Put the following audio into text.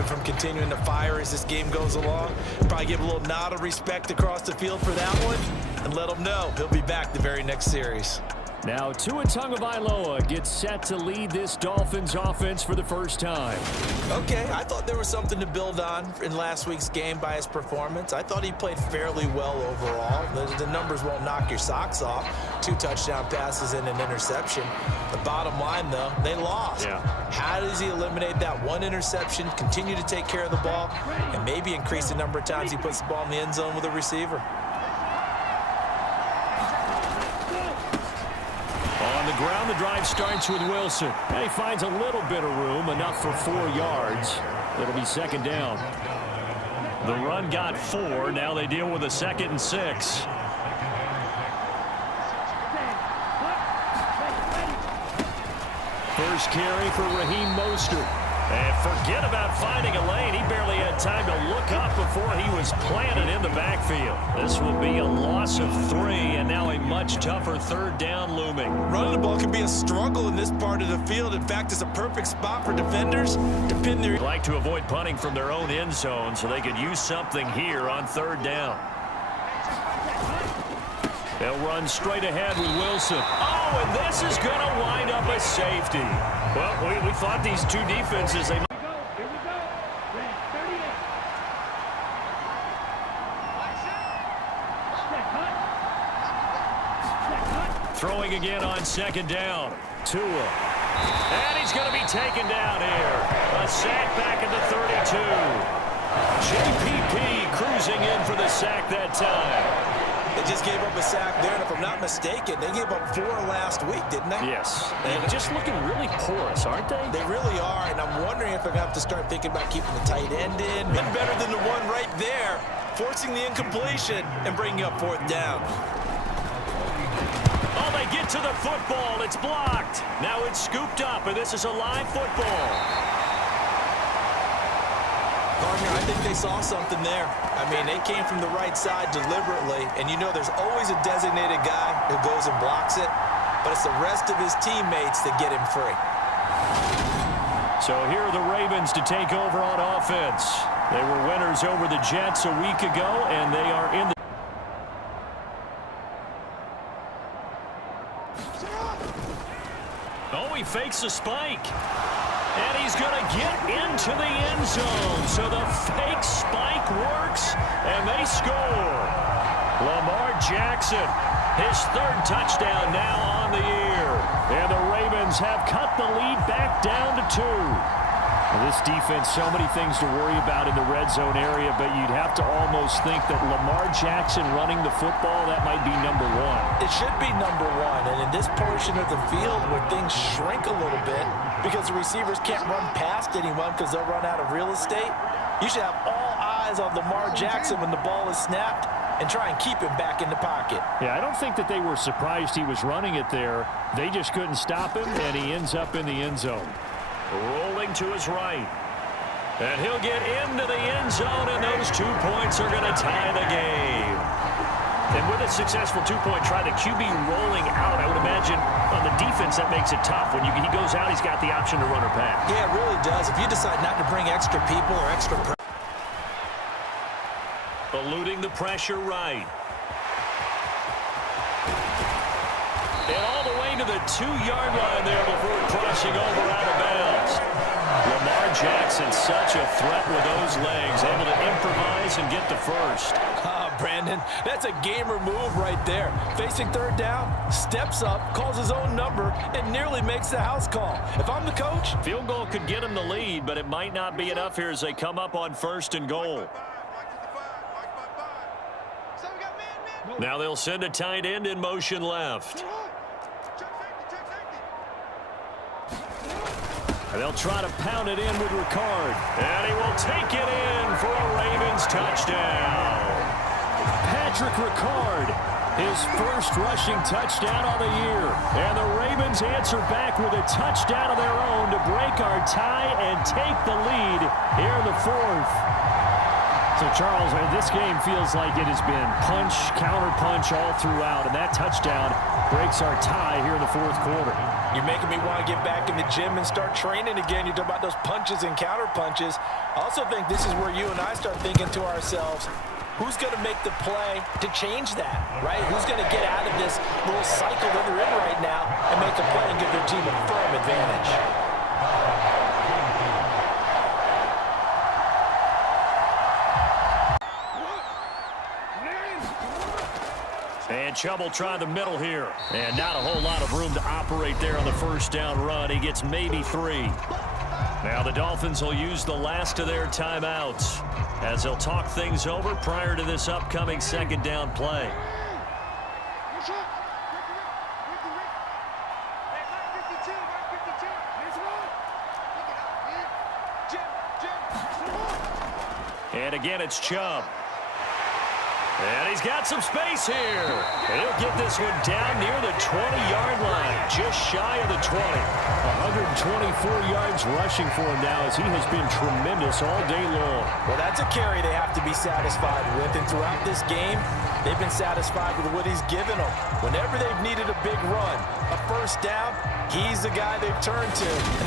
him from continuing to fire as this game goes along. Probably give a little nod of respect across the field for that one and let him know he'll be back the very next series. Now Tua Tagovailoa gets set to lead this Dolphins offense for the first time. Okay, I thought there was something to build on in last week's game by his performance. I thought he played fairly well overall. The numbers won't knock your socks off. 2 touchdown passes and an interception. The bottom line, though, they lost. Yeah. How does he eliminate that one interception, continue to take care of the ball, and maybe increase the number of times he puts the ball in the end zone with a receiver? On the ground, the drive starts with Wilson. And he finds a little bit of room, enough for 4 yards. It'll be second down. The run got 4. Now they deal with a 2nd and 6. First carry for Raheem Mostert. And forget about finding a lane. He barely had time to look up before he was planted in the backfield. This will be a loss of 3, and now a much tougher 3rd down looming. Running the ball can be a struggle in this part of the field. In fact, it's a perfect spot for defenders to pin their... They like to avoid punting from their own end zone, so they could use something here on 3rd down. They'll run straight ahead with Wilson. Oh, and this is going to wind up a safety. Well, we thought these two defenses, they might. Throwing again on 2nd down. Tua. And he's going to be taken down here. A sack back at the 32. JPP cruising in for the sack that time. They just gave up a sack there, and if I'm not mistaken, they gave up 4 last week, didn't they? Yes. And just looking really porous, aren't they? They really are, and I'm wondering if they're going to have to start thinking about keeping the tight end in. Been better than the one right there, forcing the incompletion and bringing up 4th down. Oh, they get to the football. It's blocked. Now it's scooped up, and this is a live football. Partner, I think they saw something there. I mean, they came from the right side deliberately, and you know there's always a designated guy who goes and blocks it, but it's the rest of his teammates that get him free. So here are the Ravens to take over on offense. They were winners over the Jets a week ago, and they are in the... Oh, he fakes a spike. And he's going to get into the end zone. So the fake spike works, and they score. Lamar Jackson, his 3rd touchdown now on the year. And the Ravens have cut the lead back down to 2. Well, this defense, so many things to worry about in the red zone area, but you'd have to almost think that Lamar Jackson running the football, that might be number 1. It should be number 1, and in this portion of the field where things shrink a little bit because the receivers can't run past anyone because they'll run out of real estate, you should have all eyes on Lamar Jackson when the ball is snapped and try and keep him back in the pocket. Yeah, I don't think that they were surprised he was running it there. They just couldn't stop him, and he ends up in the end zone. Rolling to his right. And he'll get into the end zone, and those 2 points are going to tie the game. And with a successful 2-point try, the QB rolling out, I would imagine on the defense that makes it tough. When he goes out, he's got the option to run or pass. Yeah, it really does. If you decide not to bring extra people or extra pressure. Eluding the pressure right. And all the way to the 2-yard line there before crossing over out of bounds. Lamar Jackson, such a threat with those legs, able to improvise and get the first. Brandon, that's a gamer move right there. Facing 3rd down, steps up, calls his own number, and nearly makes the house call. If I'm the coach... Field goal could get him the lead, but it might not be enough here as they come up on 1st and goal. Now they'll send a tight end in motion left. And they'll try to pound it in with Ricard. And he will take it in for a Ravens touchdown. Patrick Ricard, his 1st rushing touchdown on the year. And the Ravens answer back with a touchdown of their own to break our tie and take the lead here in the 4th. So, Charles, this game feels like it has been punch, counter-punch all throughout, and that touchdown breaks our tie here in the fourth quarter. You're making me want to get back in the gym and start training again. You're talking about those punches and counter-punches. I also think this is where you and I start thinking to ourselves, who's going to make the play to change that, right? Who's going to get out of this little cycle that they're in right now and make a play and give their team a firm advantage? And Chubb will try the middle here. And not a whole lot of room to operate there on the first down run. He gets maybe 3. Now the Dolphins will use the last of their timeouts as they'll talk things over prior to this upcoming second down play. And again, it's Chubb. And he's got some space here. And he'll get this one down near the 20-yard line, just shy of the 20. 124 yards rushing for him now as he has been tremendous all day long. Well, that's a carry they have to be satisfied with. And throughout this game, they've been satisfied with what he's given them. Whenever they've needed a big run, a first down, he's the guy they've turned to.